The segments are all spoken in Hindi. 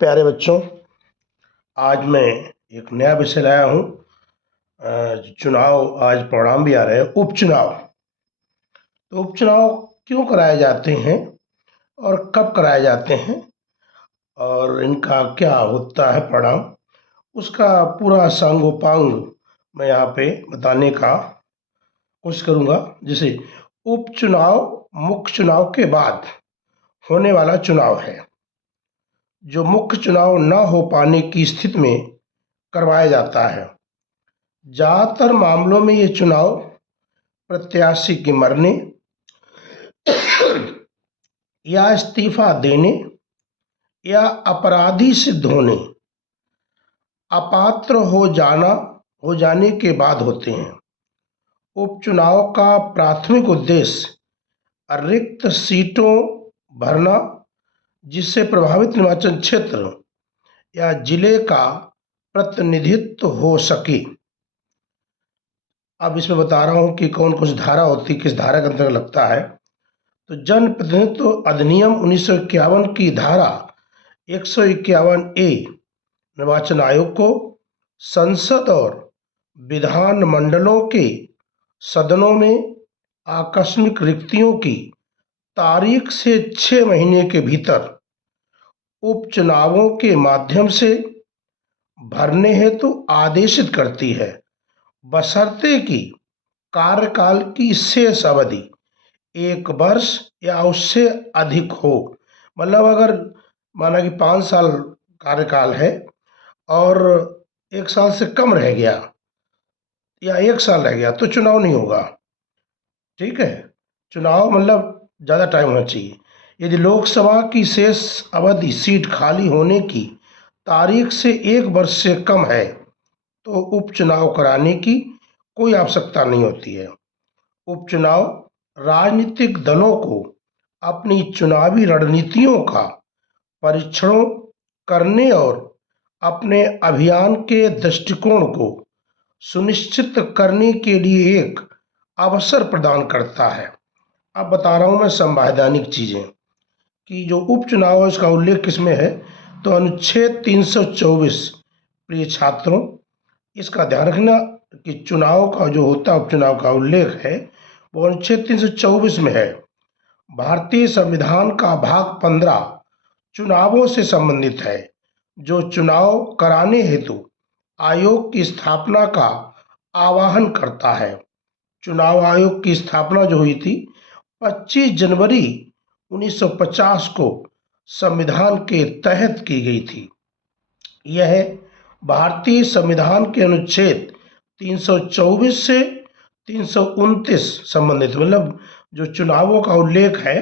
प्यारे बच्चों, आज मैं एक नया विषय लाया हूँ। चुनाव, आज परिणाम भी आ रहे हैं। उपचुनाव। तो उपचुनाव क्यों कराए जाते हैं और कब कराए जाते हैं और इनका क्या होता है परिणाम, उसका पूरा सांगोपांग मैं यहाँ पे बताने का कोशिश करूँगा। जैसे उपचुनाव मुख्य चुनाव के बाद होने वाला चुनाव है, जो मुख्य चुनाव न हो पाने की स्थिति में करवाया जाता है। ज़्यादातर मामलों में ये चुनाव प्रत्याशी के मरने या इस्तीफा देने या अपराधी सिद्ध होने, अपात्र हो जाने के बाद होते हैं। उपचुनाव का प्राथमिक उद्देश्य रिक्त सीटों भरना, जिससे प्रभावित निर्वाचन क्षेत्र या जिले का प्रतिनिधित्व हो सके। अब इसमें बता रहा हूं कि कौन कौन सी धारा होती, किस धारा के अंतर्गत लगता है। तो जन प्रतिनिधित्व अधिनियम 1951 की धारा 151A निर्वाचन आयोग को संसद और विधान मंडलों के सदनों में आकस्मिक रिक्तियों की तारीख से 6 महीने के भीतर उपचुनावों के माध्यम से भरने हेतु आदेशित करती है, बशर्ते कि कार्यकाल की शेष अवधि 1 वर्ष या उससे अधिक हो। मतलब अगर माना कि 5 साल कार्यकाल है और 1 साल से कम रह गया या 1 साल रह गया तो चुनाव नहीं होगा। ठीक है, चुनाव मतलब ज़्यादा टाइम होना चाहिए। यदि लोकसभा की शेष अवधि सीट खाली होने की तारीख से 1 वर्ष से कम है तो उपचुनाव कराने की कोई आवश्यकता नहीं होती है। उपचुनाव राजनीतिक दलों को अपनी चुनावी रणनीतियों का परीक्षण करने और अपने अभियान के दृष्टिकोण को सुनिश्चित करने के लिए एक अवसर प्रदान करता है। अब बता रहा हूं मैं संवैधानिक चीजें कि जो उपचुनाव है उसका उल्लेख किसमें है। तो अनुच्छेद 324, प्रिय छात्रों, इसका ध्यान रखना कि चुनाव का जो होता है उपचुनाव का उल्लेख है वो अनुच्छेद 324 में है। भारतीय संविधान का भाग 15 चुनावों से संबंधित है, जो चुनाव कराने हेतु आयोग की स्थापना का आह्वान करता है। चुनाव आयोग की स्थापना जो हुई थी 25 जनवरी 1950 को संविधान के तहत की गई थी। यह भारतीय संविधान के अनुच्छेद 324 से 329 संबंधित, मतलब जो चुनावों का उल्लेख है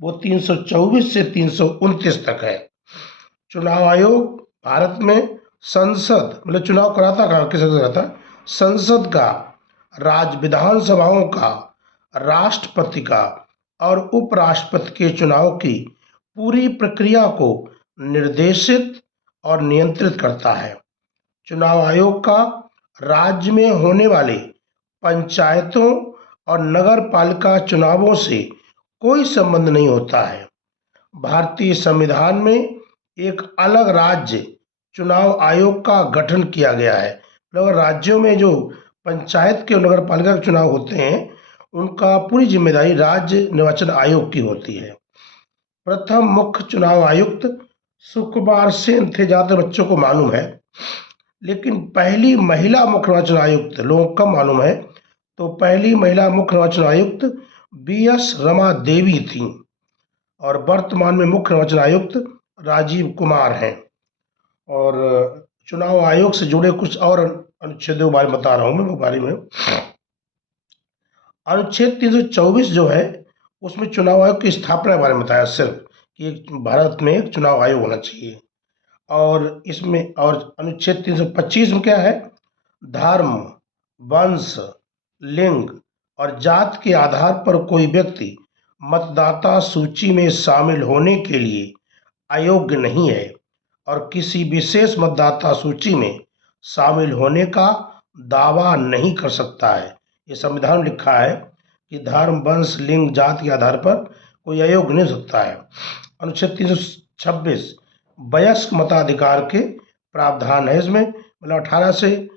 वो 324 से 329 तक है। चुनाव आयोग भारत में संसद, मतलब चुनाव कराता कहाँ, किस कराता, संसद का, राज्य विधानसभाओं का, राष्ट्रपति का और उपराष्ट्रपति के चुनाव की पूरी प्रक्रिया को निर्देशित और नियंत्रित करता है। चुनाव आयोग का राज्य में होने वाले पंचायतों और नगर पालिका चुनावों से कोई संबंध नहीं होता है। भारतीय संविधान में एक अलग राज्य चुनाव आयोग का गठन किया गया है। मतलब राज्यों में जो पंचायत के और नगर पालिका के चुनाव होते हैं उनका पूरी जिम्मेदारी राज्य निर्वाचन आयोग की होती है। प्रथम मुख्य चुनाव आयुक्त सुकुमार सेन थे, ज्यादा बच्चों को मालूम है, लेकिन पहली महिला मुख्य निर्वाचन आयुक्त लोगों को कम मालूम है। तो पहली महिला मुख्य निर्वाचन आयुक्त BS रमा देवी थी और वर्तमान में मुख्य निर्वाचन आयुक्त राजीव कुमार हैं। और चुनाव आयोग से जुड़े कुछ और अनुच्छेदों के बारे में बता रहा हूं मैं, वो बारे में। अनुच्छेद 324 जो है उसमें चुनाव आयोग की स्थापना के बारे में बताया, सिर्फ कि भारत में एक चुनाव आयोग होना चाहिए। और इसमें और अनुच्छेद 325 में क्या है, धर्म, वंश, लिंग और जात के आधार पर कोई व्यक्ति मतदाता सूची में शामिल होने के लिए अयोग्य नहीं है और किसी विशेष मतदाता सूची में शामिल होने का दावा नहीं कर सकता है। ये संविधान में लिखा है कि धर्म, वंश, लिंग, जात के आधार पर कोई अयोग्य नहीं हो सकता है। अनुच्छेद 326 वयस्क मताधिकार के प्रावधान है इसमें, मतलब 18 से